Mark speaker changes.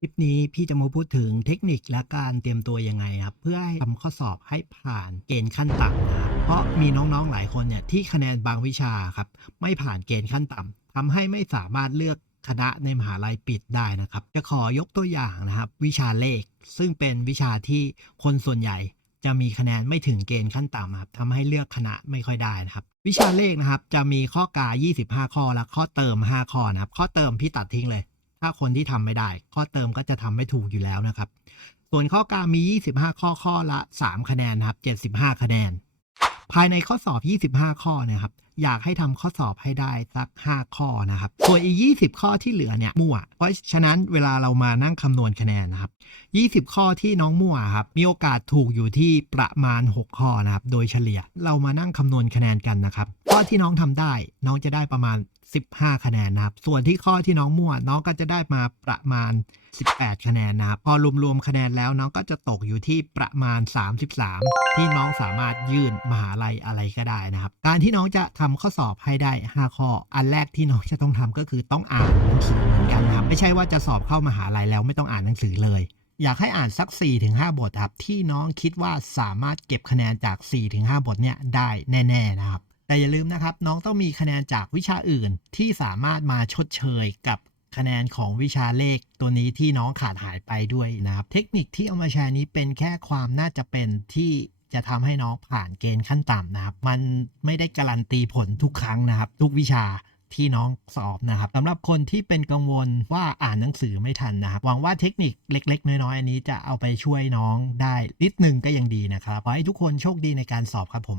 Speaker 1: คลิปนี้พี่จะมาพูดถึงเทคนิคและการเตรียมตัวยังไงครับ เพื่อให้ทำข้อสอบให้ผ่านเกณฑ์ขั้นต่ำนะครับเพราะมีน้องๆหลายคนเนี่ยที่คะแนนบางวิชาครับไม่ผ่านเกณฑ์ขั้นต่ำทำให้ไม่สามารถเลือกคณะในมหาลัยปิดได้นะครับ จะขอยกตัวอย่างนะครับ วิชาเลข ซึ่งเป็นวิชาที่คนส่วนใหญ่จะมีคะแนนไม่ถึงเกณฑ์ขั้นต่ำครับทำให้เลือกคณะไม่ค่อยได้นะครับ วิชาเลขนะครับ จะมีข้อกา 25 ข้อและข้อเติม 5 ข้อนะครับ ข้อเติมพี่ตัดทิ้งเลย ถ้าคนที่ทำไม่ได้ ข้อเติมก็จะทำไม่ถูกอยู่แล้วนะครับ ส่วนข้อกามี 25 ข้อข้อละ 3 คะแนนนะครับ75 คะแนน ภายในข้อสอบ 25 ข้อนะครับ อยากให้ทำข้อสอบให้ได้สัก 5 ข้อนะครับ ส่วนอีก 20 ข้อที่เหลือเนี่ยมั่ว เพราะฉะนั้นเวลาเรามานั่งคำนวณคะแนนนะครับ 20 ข้อที่น้องมั่วครับ มีโอกาสถูกอยู่ที่ประมาณ 6 ข้อนะครับ โดยเฉลี่ย เรามานั่งคำนวณคะแนนกันนะครับ ข้อที่น้องทำได้ น้องจะได้ประมาณ 15 คะแนนนะครับ ส่วนที่ข้อที่น้องมั่วน้องก็จะได้มาประมาณ 18 คะแนนนะครับ พอรวมๆคะแนนแล้วน้องก็จะตกอยู่ที่ประมาณ 33 ที่น้องสามารถยื่นมหาลัยอะไรก็ได้นะครับ การที่น้องจะทำข้อสอบให้ได้ 5 ข้อ อันแรกที่น้องจะต้องทำก็คือต้องอ่านหนังสือเหมือนกันนะครับ ไม่ใช่ว่าจะสอบเข้ามหาลัยแล้วไม่ต้องอ่านหนังสือเลยอยากให้อ่านสัก 4-5 บทครับ ที่น้องคิดว่าสามารถเก็บคะแนนจาก 4-5 บทเนี่ยได้แน่ ๆ นะครับ แต่อย่าลืมนะครับ น้องต้องมีคะแนนจากวิชาอื่นที่สามารถมาชดเชยกับคะแนนของวิชาเลขตัวนี้ที่น้องขาดหายไปด้วยนะครับ เทคนิคที่เอามาแชร์นี้เป็นแค่ความน่าจะเป็นที่จะทำให้น้องผ่านเกณฑ์ขั้นต่ำนะครับ มันไม่ได้การันตีผลทุกครั้งนะครับ ทุกวิชาที่น้องสอบนะครับสำหรับคนที่เป็นกังวลว่าอ่านหนังสือไม่ทันนะครับ หวังว่าเทคนิคเล็ก ๆ น้อยๆอันนี้จะเอาไปช่วยน้องได้นิดนึงก็ยังดีนะครับขอให้ทุกคนโชคดีในการสอบครับผม